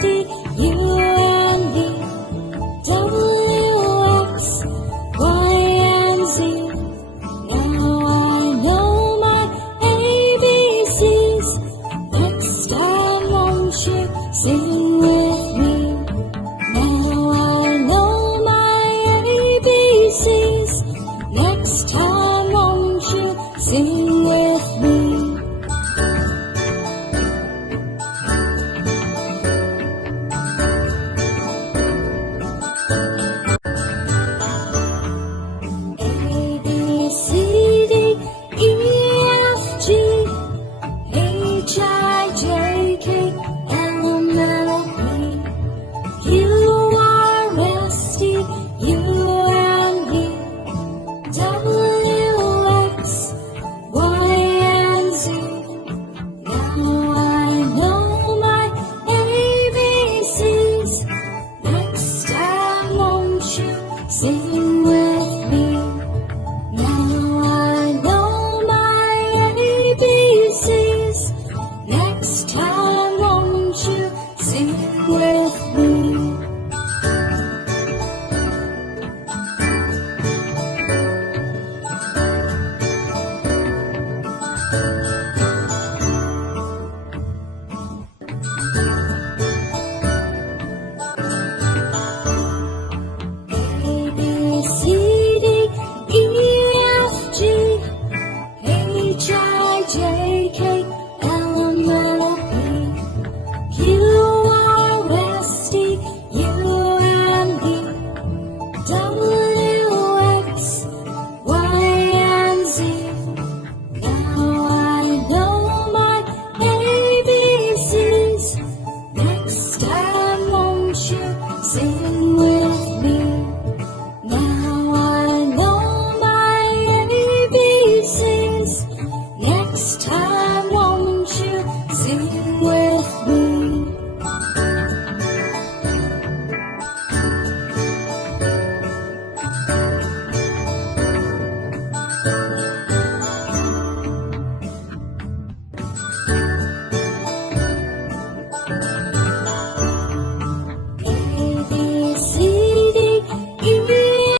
T, U, and V, W, X, Y, and Z. Now I know my ABCs. Next time, won't you sing with me? Now I know my ABCs. Next time, won't you sing with me? A, B, C, D, E, F, G, H, I, J, K, L, M, N, O, P, Q, R, S, T, U, and V, W, X, Y, and Z. Now I know my ABCs. Next time, won't you sing with me? Now I know my ABCs. Next time, won't you sing with me? A, B, C, D, E, F, G, H, I, J, K, L, M, N, O, P, Q, R, S, T, U, and V, W, X, Y, and Z. Now I know my ABCs. Next time, won't you sing with me? Now I know my ABCs. Next time.